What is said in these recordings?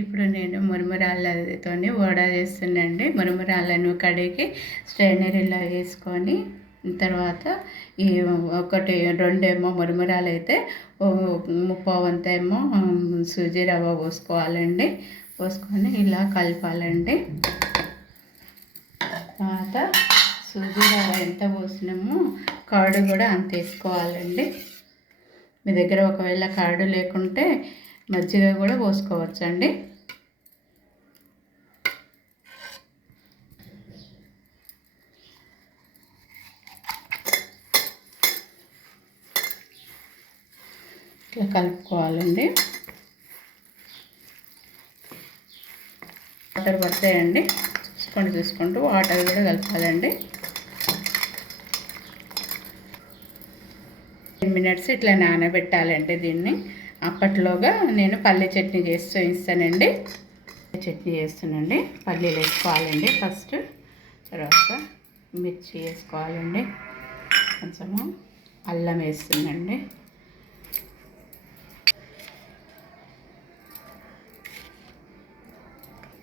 ఇప్పుడు నేను మురుమురాళ్ళతో వడ చేస్తున్నాండి. మురుమురాళ్ళను కడిగి స్ట్రైనర్ ఇలా వేసుకొని తర్వాత ఈ ఒకటి రెండేమో మురుమురాలు అయితే ముప్పావంత ఏమో సూజీ రవ్వ పోసుకోవాలండి. పోసుకొని ఇలా కలపాలండి. తర్వాత సూజీ రవ్వ ఎంత పోసినామో కర్డ్ కూడా అంత వేసుకోవాలండి. మీ దగ్గర ఒకవేళ కర్డ్ లేకుంటే మజ్జిగ కూడా పోసుకోవచ్చండి. ఇట్లా కలుపుకోవాలండి. వాటర్ పడతాయండి, చూసుకుంటూ వాటర్ కూడా కలపాలండి. 10 minutes ఇట్లా నానబెట్టాలండి దీన్ని. అప్పట్లోగా నేను పల్లీ చట్నీ చేసి చూపిస్తానండి. చట్నీ చేస్తానండి. పల్లీలు వేసుకోవాలండి ఫస్ట్, తర్వాత మిర్చి వేసుకోవాలండి, కొంచెము అల్లం వేస్తుందండి.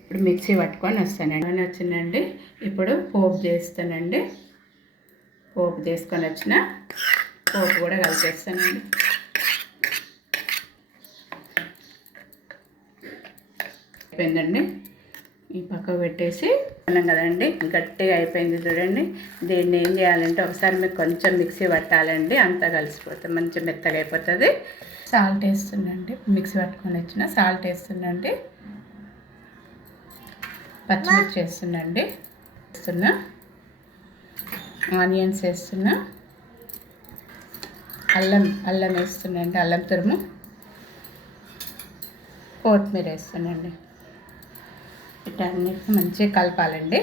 ఇప్పుడు మిక్సీ పట్టుకొని వస్తానండి. వచ్చిందండి. ఇప్పుడు పోపు చేస్తానండి. పోపు చేసుకొని వచ్చిన పోపు కూడా కలిపేస్తానండి. అయిపోయిందండి. ఈ పక్కకు పెట్టేసి అన్నాం కదండి, గట్టిగా అయిపోయింది చూడండి. దీన్ని ఏం చేయాలంటే ఒకసారి మీకు కొంచెం మిక్సీ పట్టాలండి, అంతా కలిసిపోతుంది, మంచి మెత్తగా అయిపోతుంది. సాల్ట్ వేస్తుందండి. మిక్సీ పట్టుకొని వచ్చిన సాల్ట్ వేస్తుందండి. పచ్చిమిర్చి వేస్తుందండి. ఆనియన్స్ వేస్తున్నా. అల్లం వేస్తుందండి, అల్లం తురుము. కొత్తిమీర వేస్తానండి. వీటన్నిటిని మంచిగా కలపాలండి.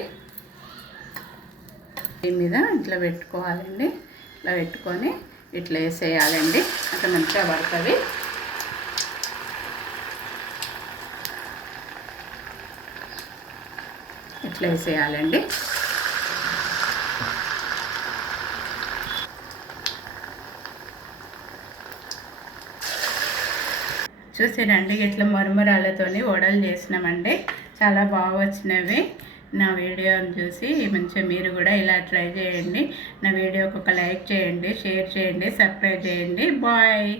దీని మీద ఇట్లా పెట్టుకోవాలండి. ఇట్లా పెట్టుకొని ఇట్లా వేసేయాలండి. అట్లా మంచిగా పడుతుంది. ఇట్లా వేసేయాలండి. చూసారండి, ఇట్లా మురుమురాళ్ళతోని వడలు చేసినామండి. చాలా బాగా వచ్చినవి. నా వీడియోని చూసి మంచిగా మీరు కూడా ఇలా ట్రై చేయండి. నా వీడియోకి ఒక లైక్ చేయండి, షేర్ చేయండి, సబ్స్క్రైబ్ చేయండి. బాయ్.